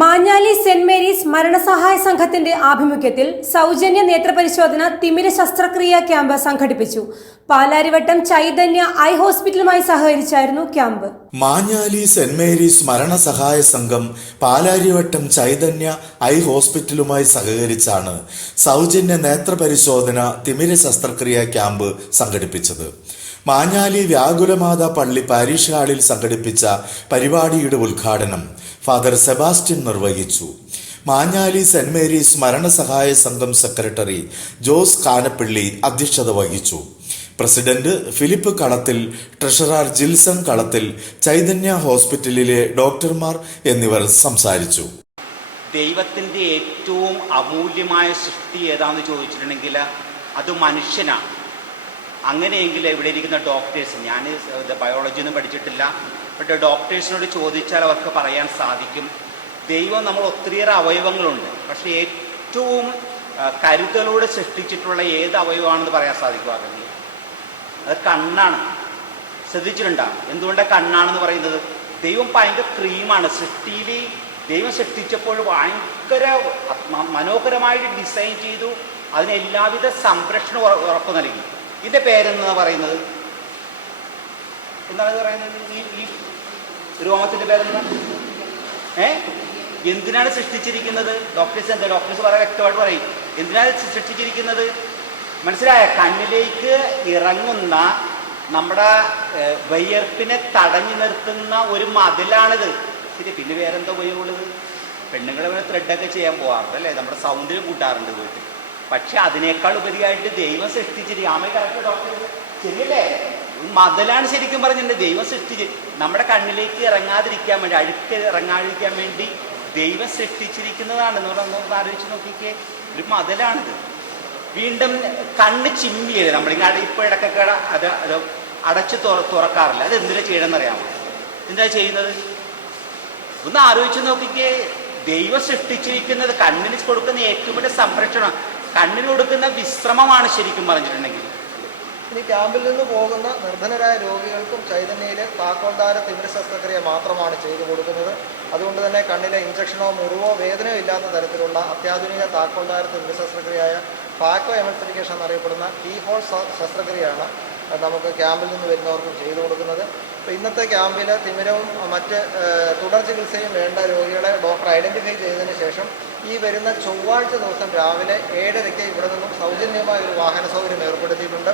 Manjali saint Mary's മരണസഹായ സംഘത്തിന്റെ ആഭിമുഖ്യത്തിൽ സൗജന്യ നേത്രപരിശോധന തിമിര ശസ്ത്രക്രിയ ക്യാമ്പ് സംഘടിപ്പിച്ചു. പാലാരിവട്ടം ചൈതന്യ ഐ ഹോസ്പിറ്റലുമായി സഹകരിച്ചായിരുന്നു ക്യാമ്പ്. മാഞ്ഞാലി സെന്റ് മേരീസ് മരണസഹായ സംഘം പാലാരിവട്ടം ചൈതന്യ ഐ ഹോസ്പിറ്റലുമായി സഹകരിച്ചാണ് സൗജന്യ നേത്രപരിശോധന തിമിര ശസ്ത്രക്രിയ ക്യാമ്പ് സംഘടിപ്പിച്ചത്. മാഞ്ഞാലി വ്യാകുലമാത പള്ളി പാരീഷ് ഹാളിൽ സംഘടിപ്പിച്ച പരിപാടിയുടെ ഉദ്ഘാടനം ഫാദർ സെബാസ്റ്റ്യൻ നിർവഹിച്ചു. മാഞ്ഞാലി സെന്റ് മേരീസ് മരണസഹായ സംഘം സെക്രട്ടറി ജോസ് കാനപ്പിള്ളി അധ്യക്ഷത വഹിച്ചു. പ്രസിഡന്റ് ഫിലിപ്പ് കളത്തിൽ ട്രഷറർ ജിൽസൺ കളത്തിൽ ചൈതന്യ ഹോസ്പിറ്റലിലെ ഡോക്ടർമാർ എന്നിവർ സംസാരിച്ചു. ദൈവത്തിന്റെ ഏറ്റവും അമൂല്യമായ സൃഷ്ടി ഏതാണെന്ന് ചോദിച്ചിട്ടുണ്ടെങ്കിൽ അത് മനുഷ്യനാണ്. അങ്ങനെയെങ്കിൽ ഇവിടെ ഇരിക്കുന്ന ഡോക്ടേഴ്സ് ഞാൻ ബയോളജി ഒന്നും പഠിച്ചിട്ടില്ല ബട്ട് ഡോക്ടേഴ്സിനോട് ചോദിച്ചാൽ അവർക്ക് പറയാൻ സാധിക്കും. ദൈവം നമ്മൾ ഒത്തിരിയേറെ അവയവങ്ങളുണ്ട് പക്ഷേ ഏറ്റവും കരുതലോടെ സൃഷ്ടിച്ചിട്ടുള്ള ഏത് അവയവമാണെന്ന് പറയാൻ സാധിക്കും അത് കണ്ണാണ്. ശ്രദ്ധിച്ചിട്ടുണ്ടോ? എന്തുകൊണ്ടാണ് കണ്ണാണെന്ന് പറയുന്നത്? ദൈവം ഭയങ്കര ക്രീമാണ്. സൃഷ്ടിയിൽ ദൈവം സൃഷ്ടിച്ചപ്പോൾ ഭയങ്കര മനോഹരമായിട്ട് ഡിസൈൻ ചെയ്തു. അതിന് എല്ലാവിധ സംരക്ഷണം ഉറപ്പ് നൽകി. ഇതിന്റെ പേരെന്നാ പറയുന്നത്? എന്താണ് പറയുന്നത്? ഈ ഈ രോമത്തിന്റെ പേരെന്താ? ഏ? എന്തിനാണ് സൃഷ്ടിച്ചിരിക്കുന്നത്? ഡോക്ടേഴ്സ് എന്താ? ഡോക്ടേഴ്സ് വളരെ വ്യക്തമായിട്ട് പറയും. എന്തിനാണ് സൃഷ്ടിച്ചിരിക്കുന്നത്? മനസ്സിലായ? കണ്ണിലേക്ക് ഇറങ്ങുന്ന നമ്മുടെ വയ്യർപ്പിനെ തടഞ്ഞു നിർത്തുന്ന ഒരു മതിലാണിത്. ശരി പിന്നെ വേറെന്താ ഉപയോഗമുള്ളത്? പെണ്ണുങ്ങളെ ത്രെഡൊക്കെ ചെയ്യാൻ പോകാറുണ്ട് അല്ലേ നമ്മുടെ സൗണ്ടിൽ കൂട്ടാറുണ്ട് വീട്ടിൽ പക്ഷെ അതിനേക്കാൾ ഉപരിയായിട്ട് ദൈവം സൃഷ്ടിച്ച് ആമ കറക്റ്റ് ഡോക്ടർ ശരിയല്ലേ? മതിലാണ് ശരിക്കും പറഞ്ഞിട്ടുണ്ട്. ദൈവം സൃഷ്ടിച്ച് നമ്മുടെ കണ്ണിലേക്ക് ഇറങ്ങാതിരിക്കാൻ വേണ്ടി അഴുക്ക് ഇറങ്ങാതിരിക്കാൻ വേണ്ടി ദൈവം സൃഷ്ടിച്ചിരിക്കുന്നതാണ് എന്ന് പറഞ്ഞാൽ ഒന്ന് ആലോചിച്ച് നോക്കിക്കേ. ഒരു മതിലാണിത് വീണ്ടും കണ്ണ് ചിമ്മിയത് നമ്മളിങ്ങനെ ഇപ്പോൾ ഇടക്കൊക്കെ അത് അത് അടച്ച് തുറ തുറക്കാറില്ല. അത് എന്തിനാ ചെയ്യണമെന്ന് അറിയാമോ? എന്താ ചെയ്യുന്നത്? ഒന്ന് ആലോചിച്ച് നോക്കിക്കേ. ദൈവം സൃഷ്ടിച്ചിരിക്കുന്നത് കണ്ണിന് കൊടുക്കുന്ന ഏറ്റവും വലിയ സംരക്ഷണം കണ്ണിന് കൊടുക്കുന്ന വിശ്രമമാണ് ശരിക്കും പറഞ്ഞിട്ടുണ്ടെങ്കിൽ. ഇനി ക്യാമ്പിൽ നിന്ന് പോകുന്ന നിർധനരായ രോഗികൾക്കും ചൈതന്യയിലെ താക്കോൽദാര തിമിര ശസ്ത്രക്രിയ മാത്രമാണ് ചെയ്തു കൊടുക്കുന്നത്. അതുകൊണ്ട് തന്നെ കണ്ണിലെ ഇഞ്ചക്ഷനോ മുറിവോ വേദനയോ ഇല്ലാത്ത തരത്തിലുള്ള അത്യാധുനിക താക്കോൽദാര തിമിര ശസ്ത്രക്രിയയായ ഫാക്കോ എമൽസിഫിക്കേഷൻ എന്നറിയപ്പെടുന്ന കീ ഹോൾ ശസ്ത്രക്രിയയാണ് നമുക്ക് ക്യാമ്പിൽ നിന്ന് വരുന്നവർക്കും ചെയ്തു കൊടുക്കുന്നത്. അപ്പോൾ ഇന്നത്തെ ക്യാമ്പിൽ തിമിരവും മറ്റ് തുടർ ചികിത്സയും വേണ്ട രോഗികളെ ഡോക്ടർ ഐഡന്റിഫൈ ചെയ്തതിന് ശേഷം ഈ വരുന്ന ചൊവ്വാഴ്ച ദിവസം രാവിലെ ഏഴരയ്ക്ക് ഇവിടെ നിന്നും സൗജന്യമായ ഒരു വാഹന സൗകര്യം ഏർപ്പെടുത്തിയിട്ടുണ്ട്.